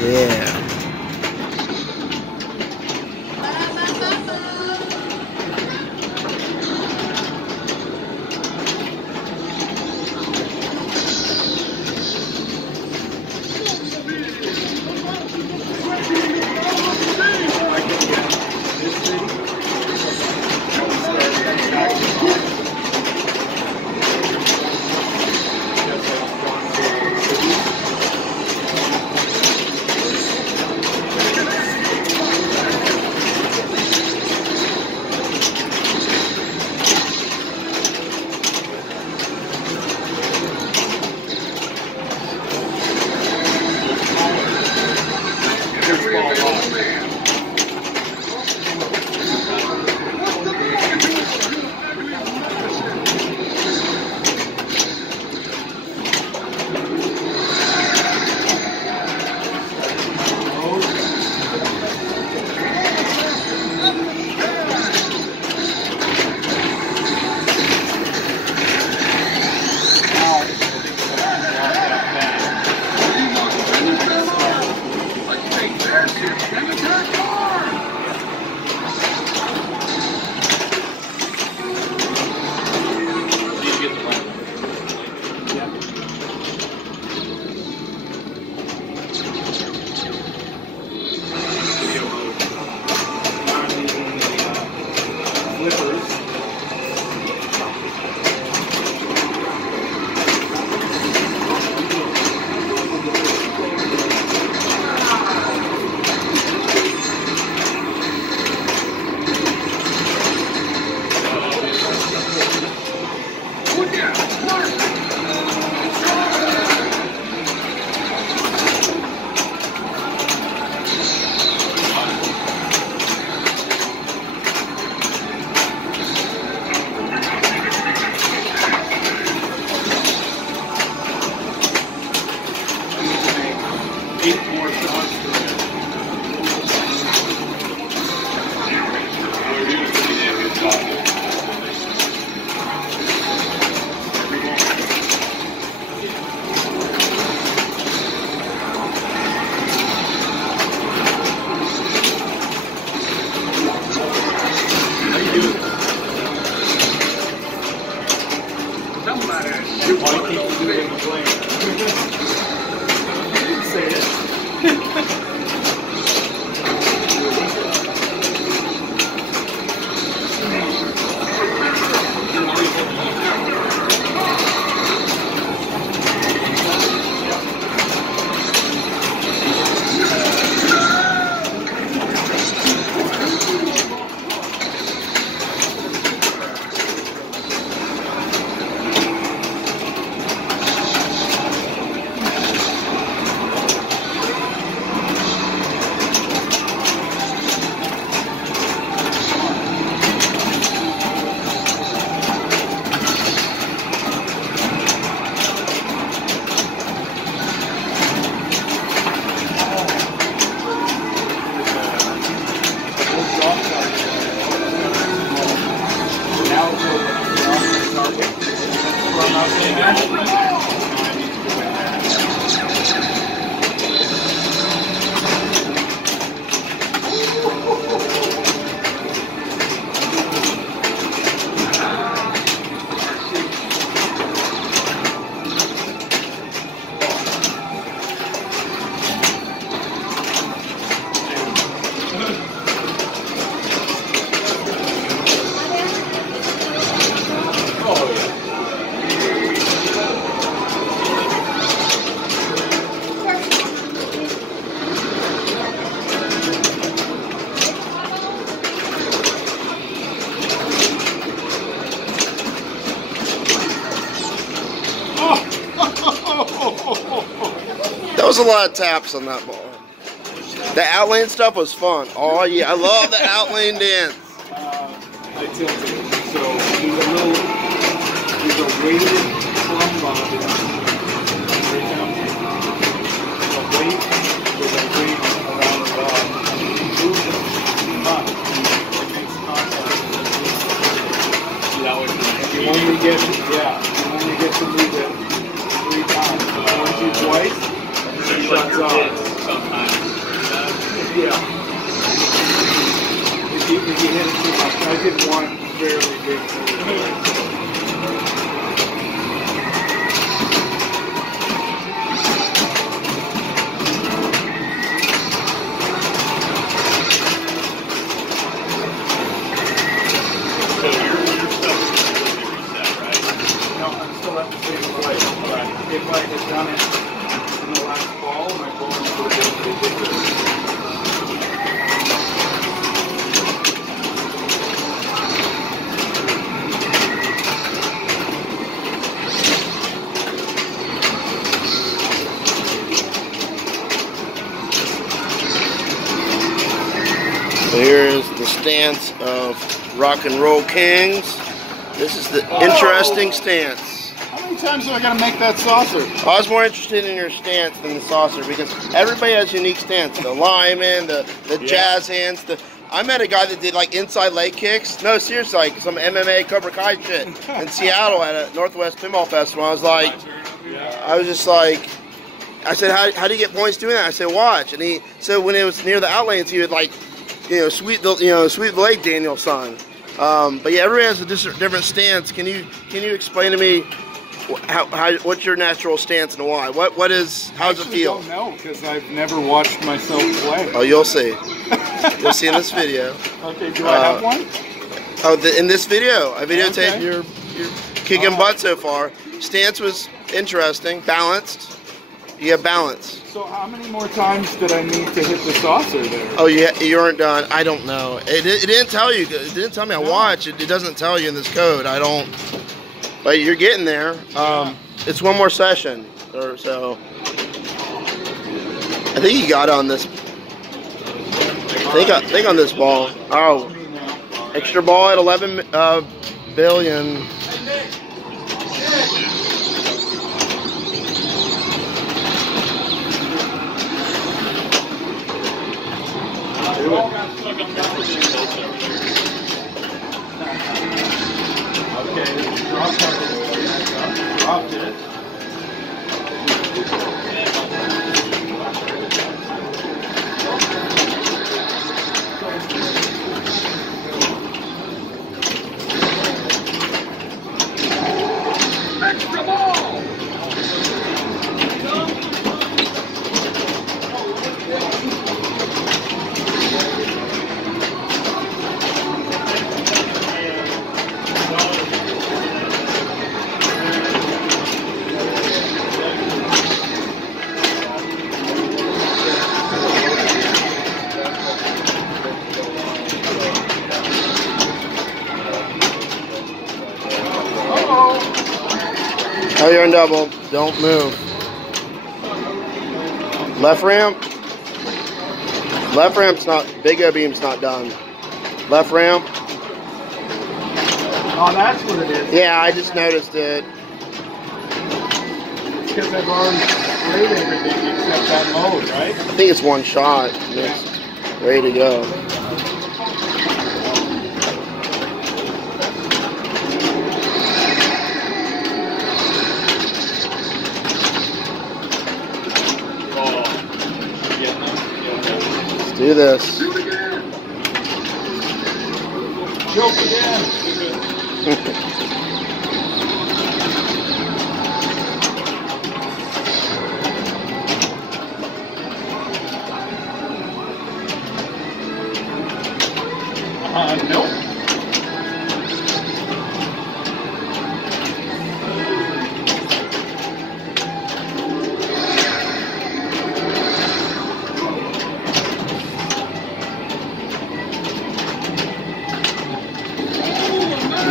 Yeah. That was a lot of taps on that ball. The outlane stuff was fun. Oh yeah, I love the outlane dance. I tilted. So there's a weighted plumb bob in right down here. A weight with a weight around the bob. And you move them up. It makes contact. You only get to move it 3 times. Once or twice, it shuts off. Sometimes. did one fairly big movie. So your stuff is completely reset, right? No, I'm still at the same place. But if I had done it in the last fall, my bonus would have been ridiculous. So here is the stance of Rock and Roll Kings. This is the interesting stance. How many times do I gotta make that saucer? I was more interested in your stance than the saucer because everybody has unique stance. The lineman, the jazz hands. I met a guy that did like inside leg kicks. No, seriously, like some MMA Cobra Kai shit in Seattle at a Northwest Pinball Festival. I was just like, I said, how do you get points doing that? I said, watch. And he said when it was near the outlanes, he would like, sweep the leg Daniel-san. But yeah, everybody has a different stance. Can you explain to me what's your natural stance and why? How's it feel? I don't know because I've never watched myself play. Oh, you'll see. You'll see in this video. Okay, do I have one? Oh, in this video, I videotaped Okay. your kicking butt so far. Stance was interesting, balanced. You have balance. So how many more times did I need to hit the saucer there? Oh, you aren't done. I don't know. It didn't tell you. It didn't tell me. I watched. It doesn't tell you in this code. I don't. But you're getting there. It's one more session or so. I think you got on this. I think on this ball. Oh, extra ball at 11 billion. Dropped it. Extra ball! Oh, you're in double. Don't move. Left ramp. Left ramp's not. Big O beam's not done. Left ramp. Oh, that's what it is. Yeah, I just noticed it. Because I've already played everything except that mode, right? I think it's one shot. And it's ready to go. Let's do this. Joke again. Nope.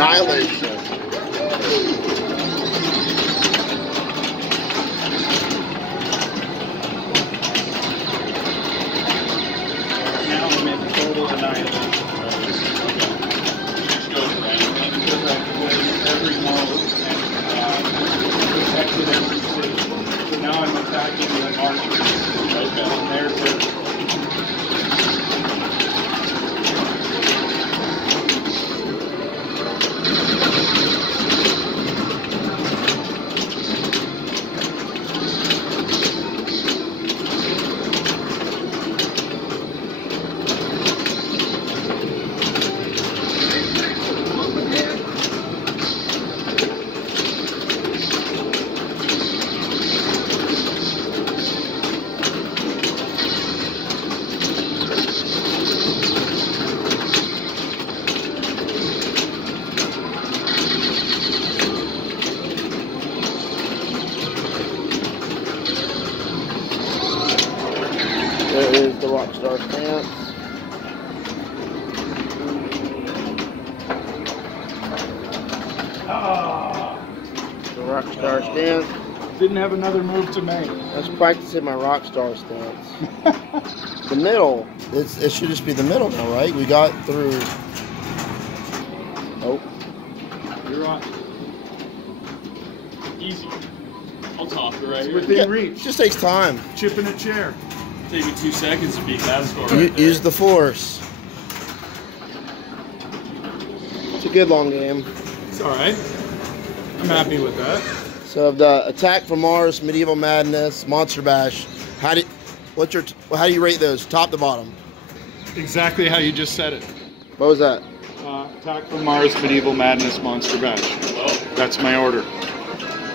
Annihilation. Now I'm in total annihilation. Because I played every mode and protected every city. So now I'm attacking the market. Okay. And there's rock star stance. The rock star stance. Didn't have another move to make. I was practicing my rock star stance. The middle. It should just be the middle now, right? We got through. Oh. You're on. Easy. I'll top it right here. Within Yeah, reach. it just takes time. Chip in a chair. Take me 2 seconds to beat that score right there. Use the force. It's a good long game. It's all right. I'm happy with that. So the Attack from Mars, Medieval Madness, Monster Bash. How do you rate those, top to bottom? Exactly how you just said it. What was that? Attack from Mars, Medieval Madness, Monster Bash. Well, That's my order.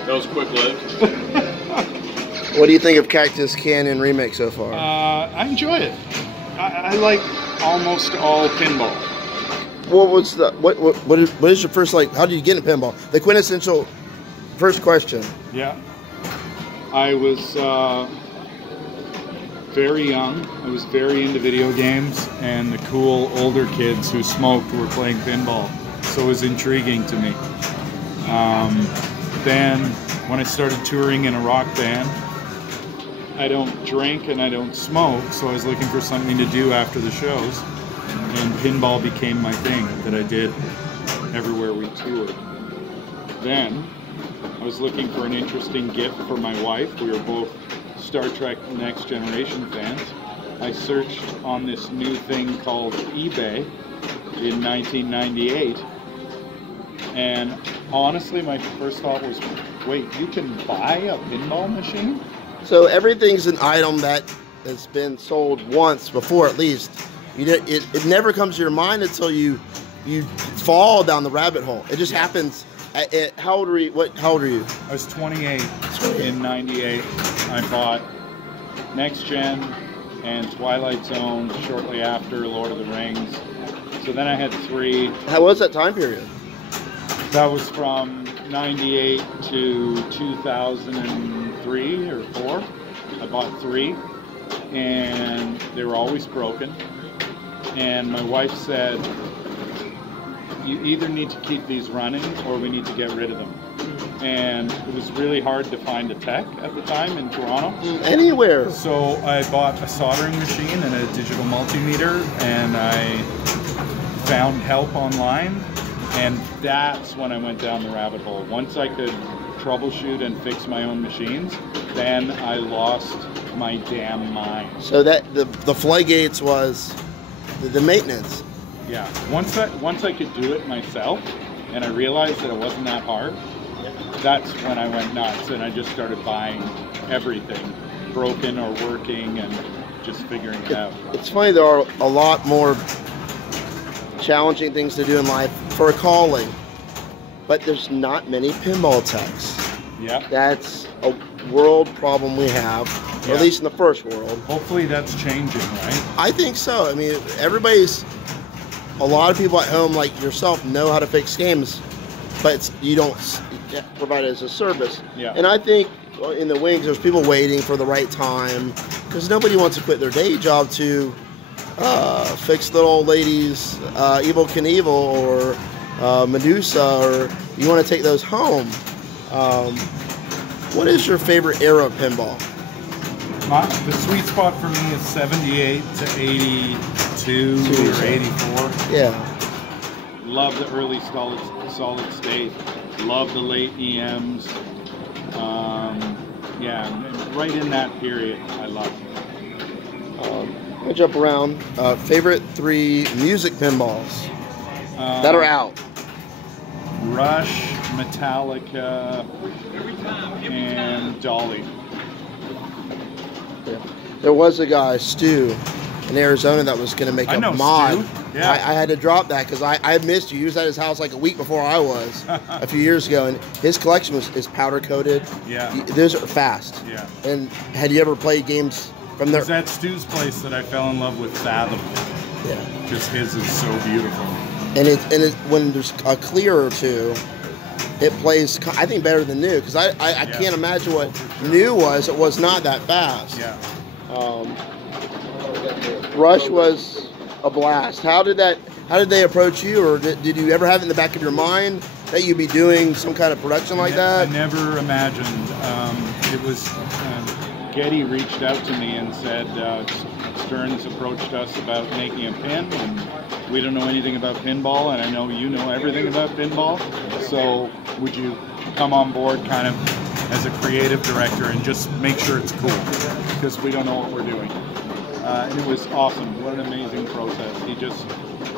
that was quick-lived. What do you think of Cactus Canyon Remix so far? I enjoy it. I like almost all pinball. What is your first, like, how did you get into pinball? The quintessential first question. Yeah. I was very young. I was very into video games, and the cool older kids who smoked were playing pinball. So it was intriguing to me. Then when I started touring in a rock band, I don't drink and I don't smoke, so I was looking for something to do after the shows. And pinball became my thing that I did everywhere we toured. Then I was looking for an interesting gift for my wife. We were both Star Trek Next Generation fans. I searched on this new thing called eBay in 1998. And honestly, my first thought was, wait, you can buy a pinball machine? So everything's an item that has been sold once before, at least. It never comes to your mind until you fall down the rabbit hole. It just happens. How old are you? I was 28 in 98. I bought Next Gen and Twilight Zone shortly after Lord of the Rings. So then I had 3. How was that time period? That was from 98 to 2003 or 4. I bought 3, and they were always broken. And my wife said, you either need to keep these running or we need to get rid of them. And it was really hard to find a tech at the time in Toronto. Anywhere. So I bought a soldering machine and a digital multimeter, and I found help online. And that's when I went down the rabbit hole. Once I could troubleshoot and fix my own machines, then I lost my damn mind. So that the floodgates was the maintenance. Yeah. Once I could do it myself, and I realized that it wasn't that hard, that's when I went nuts, and I just started buying everything, broken or working, and just figuring it out. It's funny, there are a lot more challenging things to do in life for a calling, but there's not many pinball techs. Yeah. That's a world problem we have, or at least in the first world. Hopefully that's changing, right? I think so. I mean, a lot of people at home like yourself know how to fix games, but you don't provide it as a service. Yeah. And I think in the wings, there's people waiting for the right time, because nobody wants to quit their day job to fix little old ladies, Evel Knievel or Medusa, or you want to take those home. What is your favorite era of pinball? The sweet spot for me is 78 to 82 or 84. Yeah. Love the early solid state. Love the late EMs. Yeah, and right in that period, I love it. I'm gonna jump around. Favorite 3 music pinballs that are out. Rush, Metallica, and Dolly. Yeah. There was a guy, Stu, in Arizona that was going to make I a know mod. Stu. Yeah. I had to drop that because I missed you. He was at his house like a week before I was, a few years ago, and his collection is powder coated. Yeah. Those are fast. Yeah. And had you ever played games from there? It was at Stu's place that I fell in love with Fathom. Yeah. Just his is so beautiful. And it when there's a clear or two, it plays, I think, better than new, because I can't imagine what new was. It was not that fast. Yeah. Rush was a blast. How did they approach you, or did you ever have it in the back of your mind that you'd be doing some kind of production like that? I never imagined. It was Getty reached out to me and said Stearns approached us about making a pin, and we don't know anything about pinball, and I know you know everything about pinball, so would you come on board kind of as a creative director and just make sure it's cool, because we don't know what we're doing. And it was awesome. What an amazing process.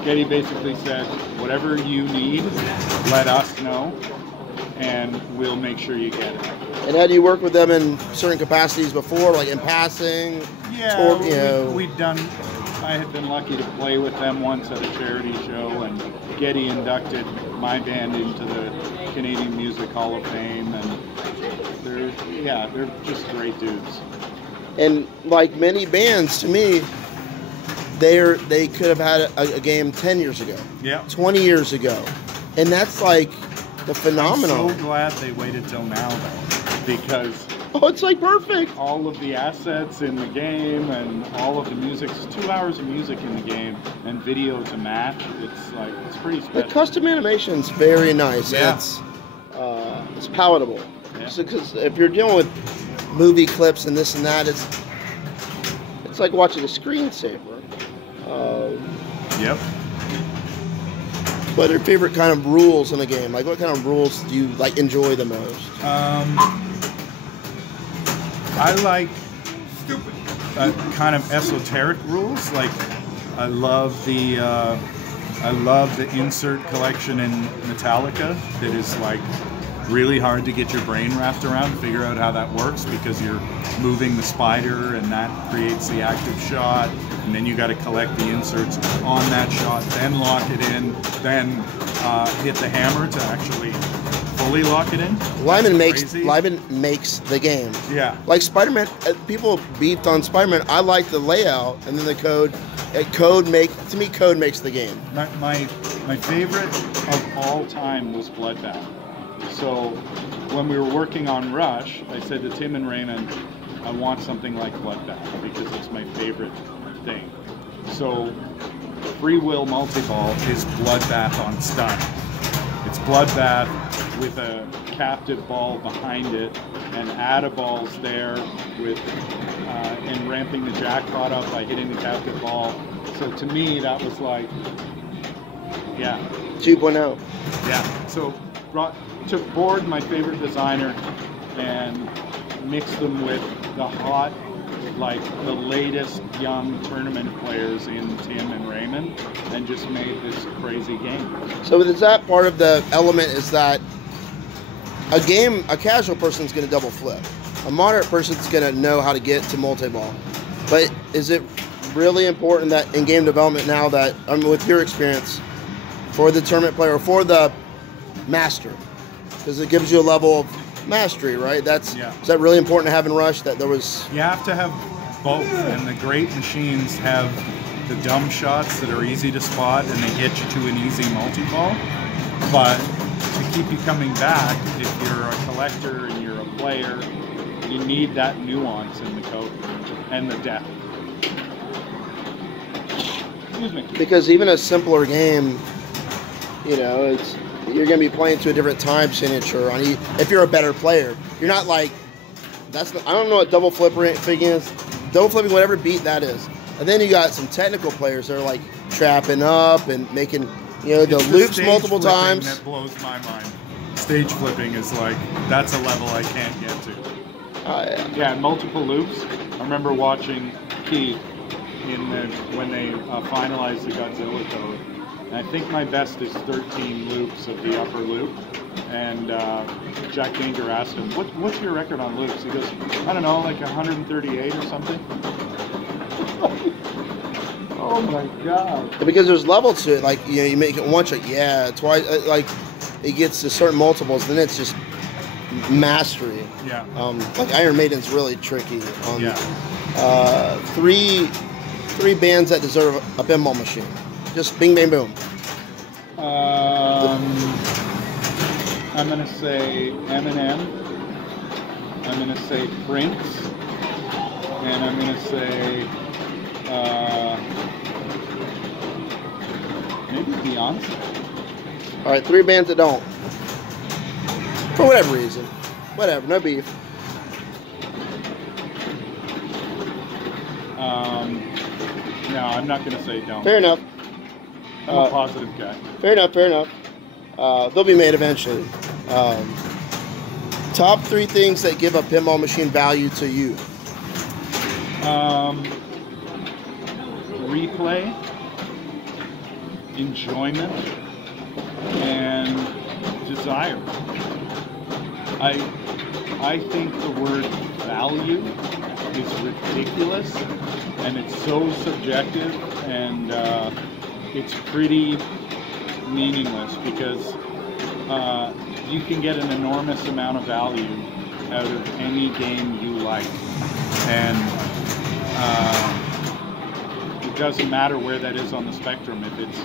Getty basically said, whatever you need, let us know, and we'll make sure you get it. And had you worked with them in certain capacities before, like in passing? Yeah, we'd done. I had been lucky to play with them once at a charity show, and Getty inducted my band into the Canadian Music Hall of Fame, and they're just great dudes. And like many bands, to me, they could have had a game 10 years ago, 20 years ago, and that's like the phenomenon. I'm so glad they waited till now, though, because it's like perfect. All of the assets in the game and all of the music, it's 2 hours of music in the game and video to match. It's pretty special. The custom animation's very nice. Yeah. It's palatable. Yeah. Because if you're dealing with movie clips and this and that, it's like watching a screensaver. Yep. What are your favorite kind of rules in a game? Like, what kind of rules do you like enjoy the most? I like kind of esoteric rules. Like, I love the insert collection in Metallica that is like really hard to get your brain wrapped around to figure out how that works, because you're moving the spider and that creates the active shot, and then you got to collect the inserts on that shot, then lock it in, then hit the hammer to actually fully lock it in. Lyman makes the game. Yeah. Like Spider-Man, people beefed on Spider-Man. I like the layout, and then the code. Code makes the game. My favorite of all time was Bloodbath. So when we were working on Rush, I said to Tim and Raymond, I want something like Bloodbath because it's my favorite thing. So Free Will Multiball is Bloodbath on stun. It's Bloodbath with a captive ball behind it and Add-A-Balls there with and ramping the jackpot up by hitting the captive ball. So to me, that was like, 2.0. Yeah. So took Board, my favorite designer, and mixed them with the hot, like the latest young tournament players in Tim and Raymond, and just made this crazy game. So is that part of the element, is that a casual person's going to double flip. A moderate person's going to know how to get to multi-ball. But is it really important that in game development now that, with your experience, for the tournament player, or for the master, because it gives you a level of mastery, right? Is that really important to have in Rush? That there was. You have to have both, and the great machines have the dumb shots that are easy to spot, and they get you to an easy multi-ball. But to keep you coming back, if you're a collector and you're a player, you need that nuance in the code and the depth. Excuse me. Because even a simpler game, you're going to be playing to a different time signature. If you're a better player, you're not like I don't know what double flipping is. Double flipping, whatever beat that is. And then you got some technical players that are like trapping up and making the loops multiple times. That blows my mind. Stage flipping is like, that's a level I can't get to. Yeah, multiple loops. I remember watching Keith when they finalized the Godzilla code. And I think my best is 13 loops of the upper loop. And Jack Danger asked him, what's your record on loops? He goes, I don't know, like 138 or something. Oh my God. Because there's levels to it. Like, you make it once, twice. Like, it gets to certain multiples, then it's just mastery. Yeah. Like Iron Maiden's really tricky. Three bands that deserve a pinball machine. Just bing, bang, boom. I'm going to say Eminem. I'm going to say Prince. and I'm going to say maybe Beyonce. All right, 3 bands that don't. For whatever reason. Whatever, no beef. No, I'm not going to say don't. Fair enough. I'm a positive guy. Fair enough, fair enough. They'll be made eventually. Top 3 things that give a pinball machine value to you. Replay, enjoyment, and desire. I think the word value is ridiculous, and it's so subjective, and it's pretty meaningless because you can get an enormous amount of value out of any game you like, and it doesn't matter where that is on the spectrum. If it's,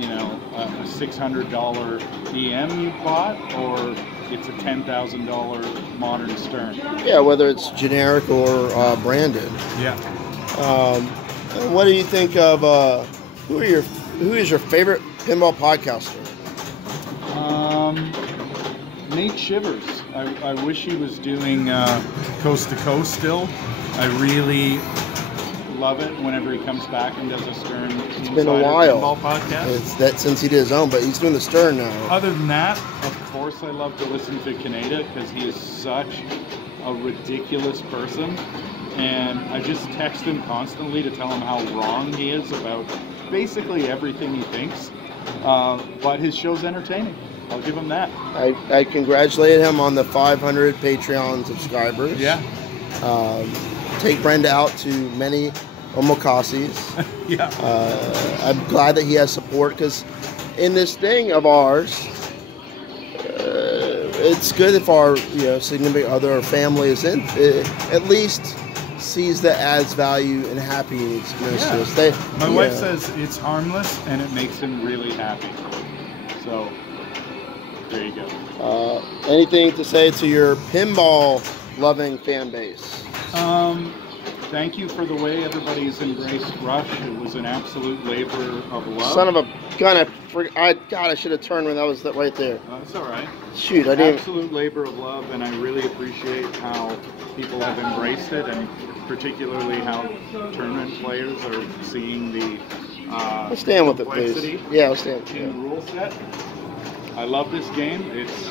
you know, a $600 EM you bought, or it's a $10,000 modern Stern. Yeah, whether it's generic or branded. Yeah. And what do you think of who is your favorite pinball podcaster? Nate Shivers. I wish he was doing Coast to Coast still. I really love it whenever he comes back and does a Stern. It's been a while. Pinball podcast. It's that since he did his own, but he's doing the Stern now. Other than that, of course, I love to listen to Kaneda because he is such a ridiculous person, and I just text him constantly to tell him how wrong he is about basically everything he thinks. But his show's entertaining. I'll give him that. I congratulated him on the 500 Patreon subscribers. Yeah. Take Brenda out to many omokasis. Yeah. I'm glad that he has support because in this thing of ours, it's good if our significant other or family is in, at least sees that adds value and happiness to us. My wife says it's harmless and it makes him really happy. So there you go. Anything to say to your pinball loving fan base? Thank you for the way everybody's embraced Rush. It was an absolute labor of love. Son of a gun! I should have turned when that was right there. It's all right. Shoot, I didn't. Absolute labor of love, and I really appreciate how people have embraced it, and particularly how tournament players are seeing the I'll stand with it, please. complexity Yeah, I'll stand. in the Yeah. rule set. I love this game. It's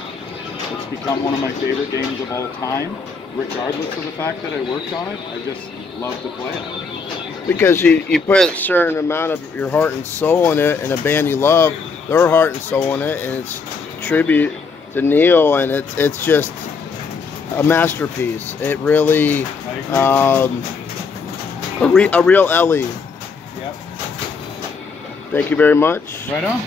become one of my favorite games of all time, regardless of the fact that I worked on it. I just love to play it. Because you put a certain amount of your heart and soul in it, and a band you love, their heart and soul in it, and it's a tribute to Neil, and it's just a masterpiece. It really, a real Ellie. Yep. Thank you very much. Right on.